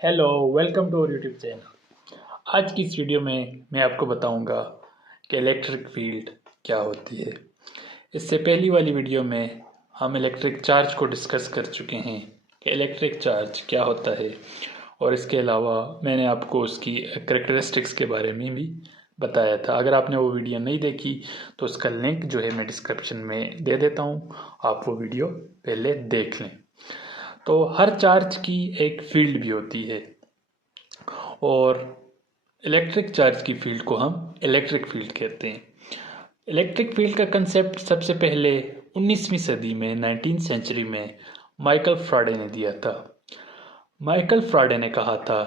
Hello, welcome to our YouTube channel. आज की इस वीडियो में मैं आपको बताऊंगा कि इलेक्ट्रिक फील्ड क्या होती है। इससे पहली वाली वीडियो में हम इलेक्ट्रिक चार्ज को डिस्कस कर चुके हैं कि इलेक्ट्रिक चार्ज क्या होता है, और इसके अलावा मैंने आपको उसकी करेक्टरिस्टिक्स के बारे में भी बताया था। अगर आपने वो वीडियो नहीं देखी तो उसका लिंक जो है मैं डिस्क्रिप्शन में दे देता हूँ, आप वो वीडियो पहले देख लें। तो हर चार्ज की एक फील्ड भी होती है, और इलेक्ट्रिक चार्ज की फील्ड को हम इलेक्ट्रिक फील्ड कहते हैं। इलेक्ट्रिक फील्ड का कंसेप्ट सबसे पहले 19वीं सदी में 19th सेंचुरी में माइकल फ्राडे ने दिया था। माइकल फ्राडे ने कहा था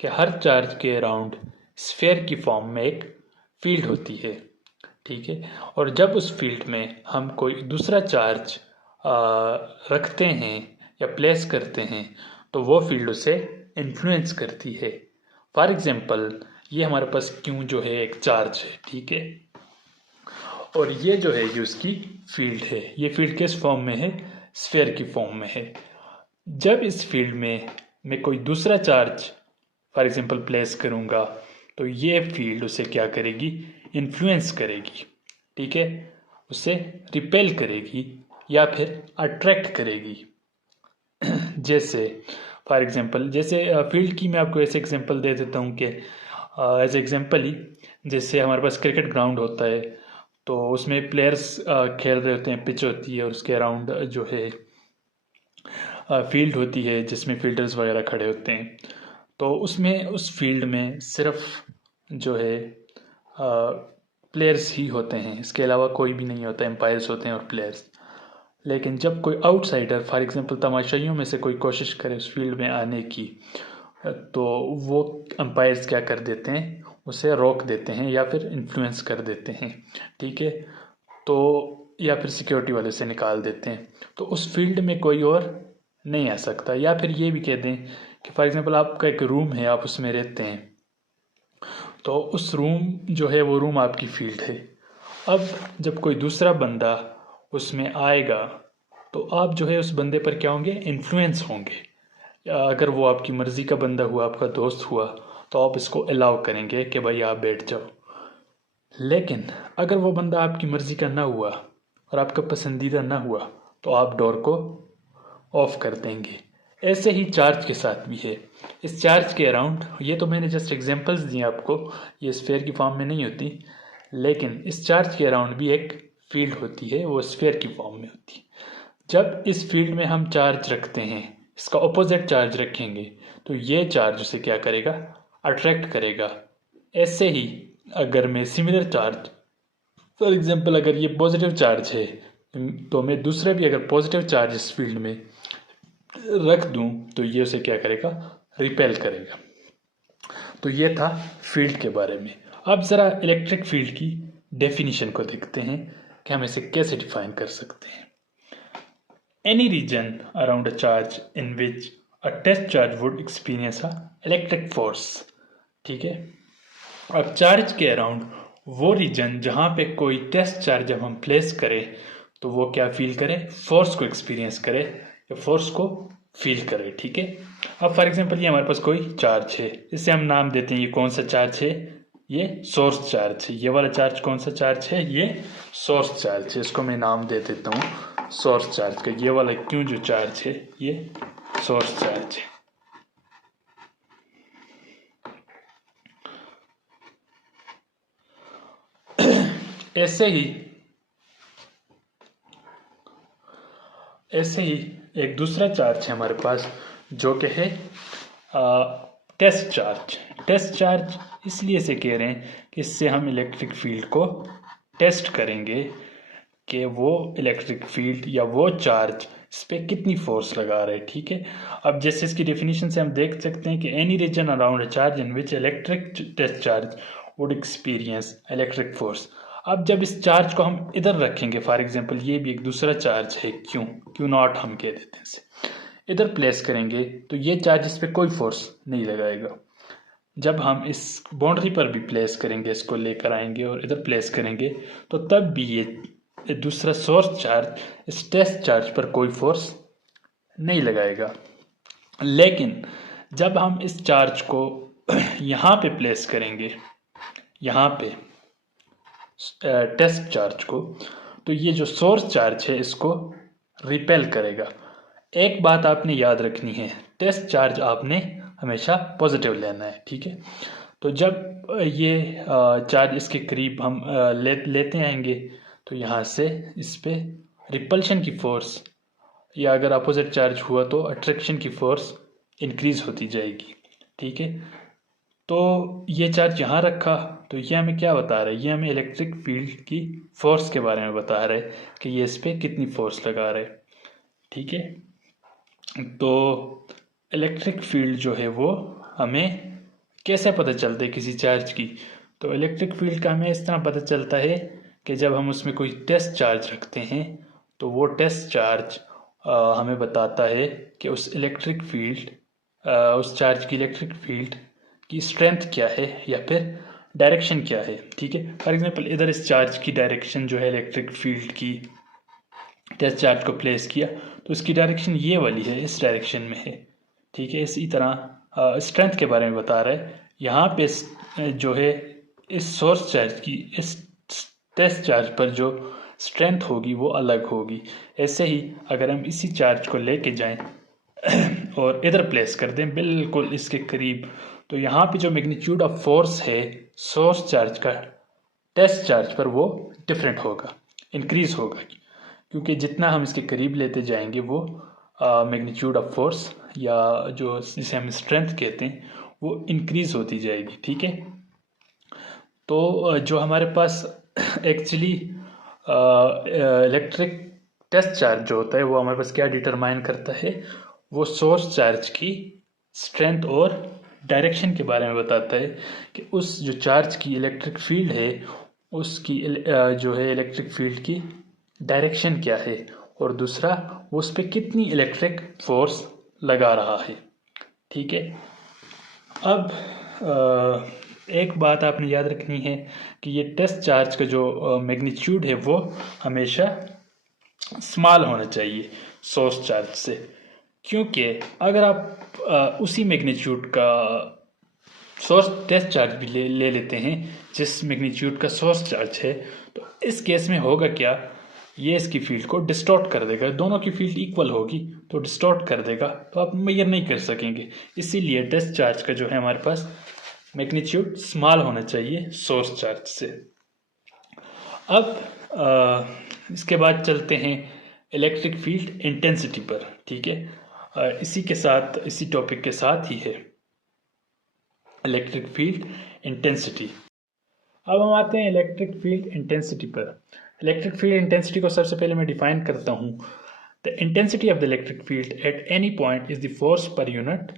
कि हर चार्ज के अराउंड स्फीयर की फॉर्म में एक फील्ड होती है, ठीक है। और जब उस फील्ड में हम कोई दूसरा चार्ज रखते हैं या प्लेस करते हैं तो वो फील्ड उसे इन्फ्लुएंस करती है। फॉर एग्जांपल, ये हमारे पास क्यू जो है एक चार्ज है, ठीक है। और ये जो है ये उसकी फील्ड है। ये फील्ड किस फॉर्म में है? स्फीयर की फॉर्म में है। जब इस फील्ड में मैं कोई दूसरा चार्ज फॉर एग्जांपल प्लेस करूँगा तो ये फील्ड उसे क्या करेगी? इन्फ्लुएंस करेगी, ठीक है। उसे रिपेल करेगी या फिर अट्रैक्ट करेगी। जैसे फॉर एग्जांपल, जैसे फील्ड की मैं आपको ऐसे एग्जांपल दे देता हूँ कि एज एग्जांपल ही, जैसे हमारे पास क्रिकेट ग्राउंड होता है तो उसमें प्लेयर्स खेल रहे होते हैं, पिच होती है और उसके अराउंड जो है फील्ड होती है जिसमें फील्डर्स वगैरह खड़े होते हैं। तो उसमें उस फील्ड में सिर्फ जो है प्लेयर्स ही होते हैं, इसके अलावा कोई भी नहीं होता, एम्पायर्स होते हैं और प्लेयर्स। लेकिन जब कोई आउटसाइडर फॉर एग्जांपल तमाशाइयों में से कोई कोशिश करे उस फील्ड में आने की, तो वो अंपायर्स क्या कर देते हैं? उसे रोक देते हैं या फिर इन्फ्लुएंस कर देते हैं, ठीक है। तो या फिर सिक्योरिटी वाले से निकाल देते हैं, तो उस फील्ड में कोई और नहीं आ सकता। या फिर ये भी कह दें कि फॉर एग्जांपल आपका एक रूम है, आप उसमें रहते हैं, तो उस रूम जो है वो रूम आपकी फील्ड है। अब जब कोई दूसरा बंदा उसमें आएगा तो आप जो है उस बंदे पर क्या होंगे? इन्फ्लुएंस होंगे। अगर वो आपकी मर्ज़ी का बंदा हुआ, आपका दोस्त हुआ, तो आप इसको अलाउ करेंगे कि भाई आप बैठ जाओ। लेकिन अगर वो बंदा आपकी मर्ज़ी का ना हुआ और आपका पसंदीदा ना हुआ तो आप डोर को ऑफ कर देंगे। ऐसे ही चार्ज के साथ भी है। इस चार्ज के अराउंड, ये तो मैंने जस्ट एग्जांपल्स दिए आपको, ये स्फीयर की फॉर्म में नहीं होती, लेकिन इस चार्ज के अराउंड भी एक फील्ड होती है, वो स्फीयर की फॉर्म में होती है। जब इस फील्ड में हम चार्ज रखते हैं, इसका ऑपोजिट चार्ज रखेंगे, तो ये चार्ज उसे क्या करेगा? अट्रैक्ट करेगा। ऐसे ही अगर मैं सिमिलर चार्ज, फॉर एग्जांपल अगर ये पॉजिटिव चार्ज है, तो मैं दूसरा भी अगर पॉजिटिव चार्ज इस फील्ड में रख दूं तो ये उसे क्या करेगा? रिपेल करेगा। तो ये था फील्ड के बारे में। अब ज़रा इलेक्ट्रिक फील्ड की डेफिनेशन को देखते हैं कि हम इसे कैसे डिफाइन कर सकते हैं। Any region around a charge in which a test charge would experience a electric force, ठीक है। अब चार्ज के अराउंड वो रीजन जहाँ पे कोई टेस्ट चार्ज जब हम प्लेस करें तो वो क्या फील करे? फोर्स को एक्सपीरियंस करे या फोर्स को फील करे, ठीक है। अब फॉर एग्जांपल ये हमारे पास कोई चार्ज है, इसे हम नाम देते हैं, ये कौन सा चार्ज है? ये सोर्स चार्ज है। ये वाला चार्ज कौन सा चार्ज है? ये सोर्स चार्ज है। इसको मैं नाम दे देता हूँ सोर्स चार्ज का। ये वाला क्यों जो चार्ज है ये सोर्स चार्ज है। ऐसे ही एक दूसरा चार्ज है हमारे पास जो कि है टेस्ट चार्ज। टेस्ट चार्ज इसलिए से कह रहे हैं कि इससे हम इलेक्ट्रिक फील्ड को टेस्ट करेंगे कि वो इलेक्ट्रिक फील्ड या वो चार्ज इस पर कितनी फोर्स लगा रहे हैं, ठीक है। अब जैसे इसकी डेफिनेशन से हम देख सकते हैं कि any region around a charge in which electric test charge would experience electric force. अब जब इस चार्ज को हम इधर रखेंगे, फॉर एग्जांपल ये भी एक दूसरा चार्ज है, क्यू नॉट हम कह देते हैं इसे, इधर प्लेस करेंगे तो ये चार्ज इस पर कोई फोर्स नहीं लगाएगा। जब हम इस बाउंड्री पर भी प्लेस करेंगे, इसको लेकर आएंगे और इधर प्लेस करेंगे, तो तब भी ये दूसरा सोर्स चार्ज इस टेस्ट चार्ज पर कोई फोर्स नहीं लगाएगा। लेकिन जब हम इस चार्ज को यहाँ पे प्लेस करेंगे, यहाँ पे टेस्ट चार्ज को, तो ये जो सोर्स चार्ज है इसको रिपेल करेगा। एक बात आपने याद रखनी है, टेस्ट चार्ज आपने हमेशा पॉजिटिव लेना है, ठीक है। तो जब ये चार्ज इसके करीब हम लेते आएंगे तो यहाँ से इस पे रिपल्शन की फोर्स, या अगर अपोजिट चार्ज हुआ तो अट्रैक्शन की फोर्स इंक्रीज होती जाएगी, ठीक है। तो ये चार्ज यहाँ रखा तो ये हमें क्या बता रहा है, ये हमें इलेक्ट्रिक फील्ड की फोर्स के बारे में बता रहा है कि ये इस पर कितनी फोर्स लगा रहा है, ठीक है। तो इलेक्ट्रिक फील्ड जो है वो हमें कैसे पता चलता है किसी चार्ज की, तो इलेक्ट्रिक फील्ड का हमें इस तरह पता चलता है कि जब हम उसमें कोई टेस्ट चार्ज रखते हैं तो वो टेस्ट चार्ज हमें बताता है कि उस इलेक्ट्रिक फील्ड उस चार्ज की इलेक्ट्रिक फील्ड की स्ट्रेंथ क्या है या फिर डायरेक्शन क्या है, ठीक है। फॉर एग्जांपल इधर इस चार्ज की डायरेक्शन जो है इलेक्ट्रिक फील्ड की, टेस्ट चार्ज को प्लेस किया तो इसकी डायरेक्शन ये वाली है, इस डायरेक्शन में है, ठीक है। इसी तरह स्ट्रेंथ के बारे में बता रहा है यहाँ पे जो है इस सोर्स चार्ज की इस टेस्ट चार्ज पर जो स्ट्रेंथ होगी वो अलग होगी। ऐसे ही अगर हम इसी चार्ज को लेके जाएं और इधर प्लेस कर दें बिल्कुल इसके करीब, तो यहाँ पे जो मैग्नीट्यूड ऑफ फोर्स है सोर्स चार्ज का टेस्ट चार्ज पर वो डिफरेंट होगा, इंक्रीज होगा, क्योंकि जितना हम इसके करीब लेते जाएंगे वो मैग्नीट्यूड ऑफ फोर्स या जो जिसे हम स्ट्रेंथ कहते हैं वो इंक्रीज होती जाएगी, ठीक है। तो जो हमारे पास एक्चुअली इलेक्ट्रिक टेस्ट चार्ज जो होता है वो हमारे पास क्या डिटरमाइन करता है, वो सोर्स चार्ज की स्ट्रेंथ और डायरेक्शन के बारे में बताता है कि उस जो चार्ज की इलेक्ट्रिक फील्ड है उसकी जो है इलेक्ट्रिक फील्ड की डायरेक्शन क्या है, और दूसरा वो उस पर कितनी इलेक्ट्रिक फोर्स लगा रहा है, ठीक है। अब एक बात आपने याद रखनी है कि ये टेस्ट चार्ज का जो मैग्नीट्यूड है वो हमेशा स्मॉल होना चाहिए सोर्स चार्ज से, क्योंकि अगर आप उसी मैग्नीट्यूड का सोर्स टेस्ट चार्ज भी ले लेते हैं जिस मैग्नीट्यूड का सोर्स चार्ज है, तो इस केस में होगा क्या, ये इसकी फील्ड को डिस्टॉर्ट कर देगा, दोनों की फील्ड इक्वल होगी तो डिस्टॉर्ट कर देगा, तो आप मेजर नहीं कर सकेंगे। इसीलिए टेस्ट चार्ज का जो है हमारे पास मैग्नीट्यूड स्मॉल होना चाहिए सोर्स चार्ज से। अब इसके बाद चलते हैं इलेक्ट्रिक फील्ड इंटेंसिटी पर, ठीक है। इसी के साथ इसी टॉपिक के साथ ही है इलेक्ट्रिक फील्ड इंटेंसिटी। अब हम आते हैं इलेक्ट्रिक फील्ड इंटेंसिटी पर। इलेक्ट्रिक फील्ड इंटेंसिटी को सबसे पहले मैं डिफाइन करता हूँ। The intensity of the electric field at any point is the force per unit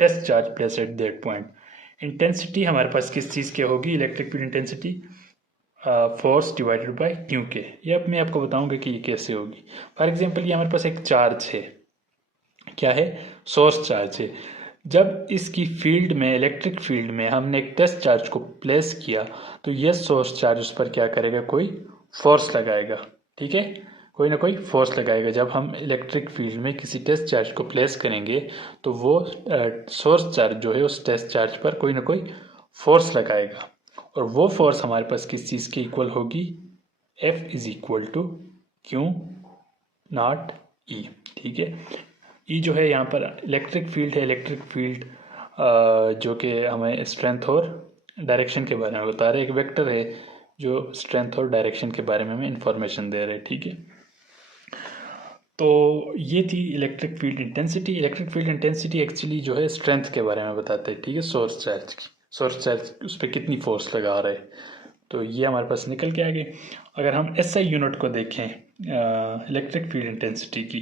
test charge placed at that point. Intensity हमारे पास किस चीज़ की होगी, electric field intensity force divided by new के। ये अब मैं आपको बताऊंगा कि ये कैसे होगी। फॉर एग्जांपल ये हमारे पास एक चार्ज है, क्या है, सोर्स चार्ज है। जब इसकी फील्ड में इलेक्ट्रिक फील्ड में हमने एक टेस्ट चार्ज को प्लेस किया तो यह सोर्स चार्ज उस पर क्या करेगा, कोई फोर्स लगाएगा, ठीक है, कोई ना कोई फोर्स लगाएगा। जब हम इलेक्ट्रिक फील्ड में किसी टेस्ट चार्ज को प्लेस करेंगे तो वो सोर्स चार्ज जो है उस टेस्ट चार्ज पर कोई ना कोई फोर्स लगाएगा, और वो फोर्स हमारे पास किस चीज़ के इक्वल होगी, F is equal to Q naught E, ठीक है। E जो है यहाँ पर इलेक्ट्रिक फील्ड है, इलेक्ट्रिक फील्ड जो कि हमें स्ट्रेंथ और डायरेक्शन के बारे में बता रहे हैं, एक वेक्टर है जो स्ट्रेंथ और डायरेक्शन के बारे में हमें इंफॉर्मेशन दे रहे हैं, ठीक है। तो ये थी electric field intensity. Electric field intensity actually जो है स्ट्रेंथ के बारे में बताते हैं, ठीक है, सोर्स चार्ज की, सोर्स चार्ज उस पर कितनी फोर्स लगा रहा है। तो ये हमारे पास निकल के आ गए। अगर हम SI यूनिट को देखें इलेक्ट्रिक फील्ड इंटेंसिटी की,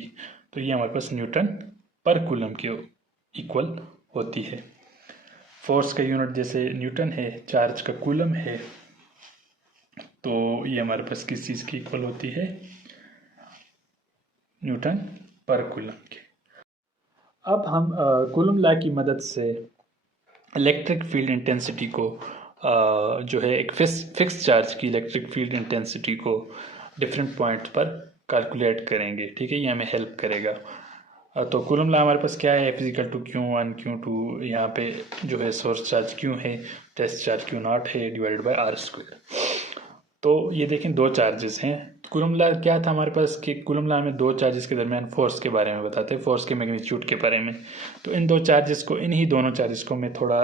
तो ये हमारे पास न्यूटन पर कूलम के इक्वल होती है। फोर्स का यूनिट जैसे न्यूटन है, चार्ज का कूलम है, तो ये हमारे पास किस चीज़ की इक्वल होती है, न्यूटन पर कूलम के। अब हम कूलम लॉ की मदद से इलेक्ट्रिक फील्ड इंटेंसिटी को जो है एक फिक्स चार्ज की इलेक्ट्रिक फील्ड इंटेंसिटी को डिफरेंट पॉइंट्स पर कैलकुलेट करेंगे, ठीक है, ये हमें हेल्प करेगा। तो कूलम लॉ हमारे पास क्या है, F is equal to Q1 Q2, यहाँ पे जो है सोर्स चार्ज Q है, टेस्ट चार्ज Q0 है, डिवाइडेड बाय R स्क्वायर। तो ये देखें दो चार्जेस हैं। कूलम लॉ क्या था हमारे पास कि कूलम लॉ में दो चार्जेस के दरमियान फोर्स के बारे में बताते हैं, फोर्स के मैग्नीट्यूड के बारे में। तो इन दो चार्जेस को, इन्हीं दोनों चार्जेस को मैं थोड़ा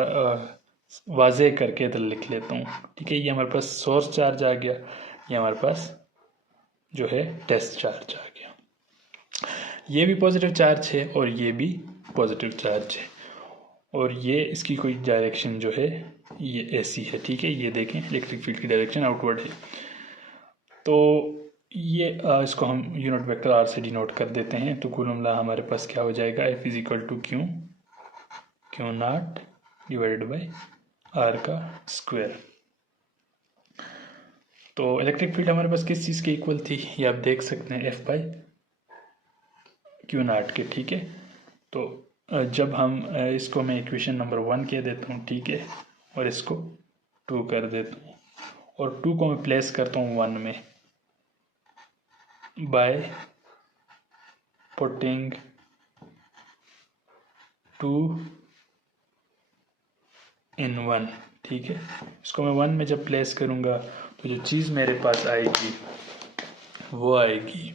वाज़े करके इधर लिख लेता हूँ, ठीक है। ये हमारे पास सोर्स चार्ज आ गया, ये हमारे पास जो है टेस्ट चार्ज आ गया। ये भी पॉजिटिव चार्ज है और ये भी पॉजिटिव चार्ज है, और ये इसकी कोई डायरेक्शन जो है ये ऐसी है, ठीक है। ये देखें इलेक्ट्रिक फील्ड की डायरेक्शन आउटवर्ड है। तो ये इसको हम यूनिट वेक्टर आर से डिनोट कर देते हैं। तो कूलम लॉ हमारे पास क्या हो जाएगा, F is equal to Q0 divided by R का स्क्वायर। तो इलेक्ट्रिक फील्ड हमारे पास किस चीज़ के इक्वल थी, ये आप देख सकते हैं, F बाई Q0 के, ठीक है। तो जब हम इसको मैं इक्वेशन नंबर 1 कह देता हूँ, ठीक है, और इसको 2 कर देता हूँ, और 2 को मैं प्लेस करता हूँ 1 में बाय पुटिंग 2 in 1, ठीक है। इसको मैं 1 में जब प्लेस करूँगा तो जो चीज़ मेरे पास आएगी वो आएगी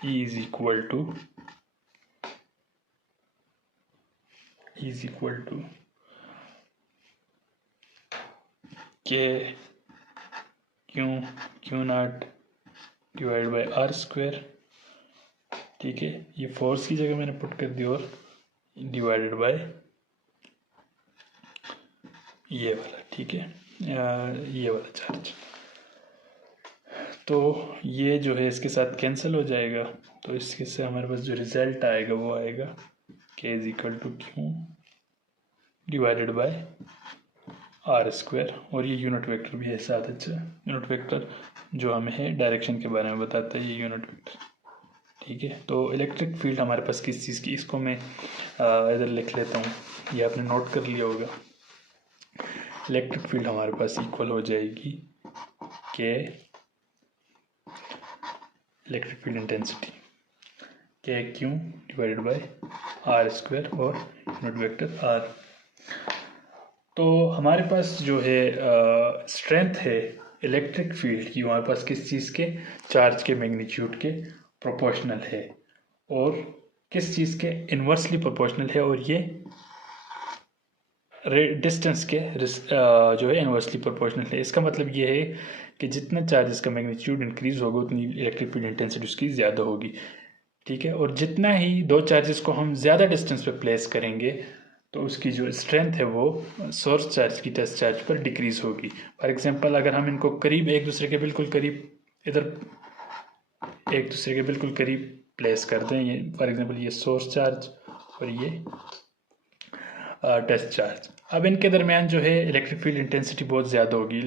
E is equal to K Q0 divide by R square, ठीक है। ये फोर्स की जगह मैंने पुट कर दी, और डिवाइडेड बाय ये वाला, ठीक है, ये वाला चार्ज। तो ये जो है इसके साथ कैंसिल हो जाएगा, तो इसके से हमारे पास जो रिजल्ट आएगा वो आएगा K is equal to Q divided by R square, और ये यूनिट वेक्टर भी है साथ। अच्छा, यूनिट वेक्टर जो हमें है डायरेक्शन के बारे में बताता है, ये यूनिट वेक्टर, ठीक है। तो इलेक्ट्रिक फील्ड हमारे पास किस चीज़ की, इसको मैं इधर लिख लेता हूँ, ये आपने नोट कर लिया होगा। इलेक्ट्रिक फील्ड हमारे पास इक्वल हो जाएगी K electric field intensity KQ divided by R square और यूनिट वेक्टर R। तो हमारे पास जो है स्ट्रेंथ है इलेक्ट्रिक फील्ड की, हमारे पास किस चीज़ के, चार्ज के मैग्नीट्यूड के प्रोपोर्शनल है, और किस चीज़ के इन्वर्सली प्रोपोर्शनल है, और ये डिस्टेंस के जो है इन्वर्सली प्रोपोर्शनल है। इसका मतलब ये है कि जितना चार्जेस का मैग्नीट्यूड इंक्रीज होगा उतनी इलेक्ट्रिक फील्ड इंटेंसिटी उसकी ज़्यादा होगी, ठीक है। और जितना ही दो चार्जेस को हम ज़्यादा डिस्टेंस पे प्लेस करेंगे तो उसकी जो स्ट्रेंथ है वो सोर्स चार्ज की टेस्ट चार्ज पर डिक्रीज होगी। फॉर एग्जांपल अगर हम इनको करीब, एक दूसरे के बिल्कुल करीब, इधर एक दूसरे के बिल्कुल करीब प्लेस कर दें, ये फॉर एग्जांपल ये सोर्स चार्ज और ये टेस्ट चार्ज, अब इनके दरमियान जो है इलेक्ट्रिक फील्ड इंटेंसिटी बहुत ज़्यादा होगी,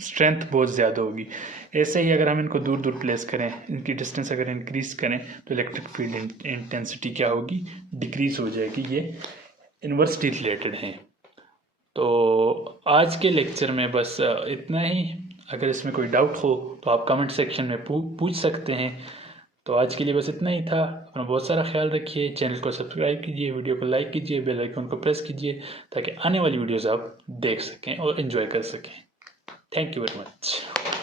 स्ट्रेंथ बहुत ज़्यादा होगी। ऐसे ही अगर हम इनको दूर दूर प्लेस करें, इनकी डिस्टेंस अगर इंक्रीज करें तो इलेक्ट्रिक फील्ड इंटेंसिटी क्या होगी, डिक्रीज हो जाएगी। ये इन्वर्सली रिलेटेड हैं। तो आज के लेक्चर में बस इतना ही। अगर इसमें कोई डाउट हो तो आप कमेंट सेक्शन में पूछ सकते हैं। तो आज के लिए बस इतना ही था। अपना बहुत सारा ख्याल रखिए, चैनल को सब्सक्राइब कीजिए, वीडियो को लाइक कीजिए, बेल आइकन को प्रेस कीजिए ताकि आने वाली वीडियोस आप देख सकें और एंजॉय कर सकें। Thank you very much.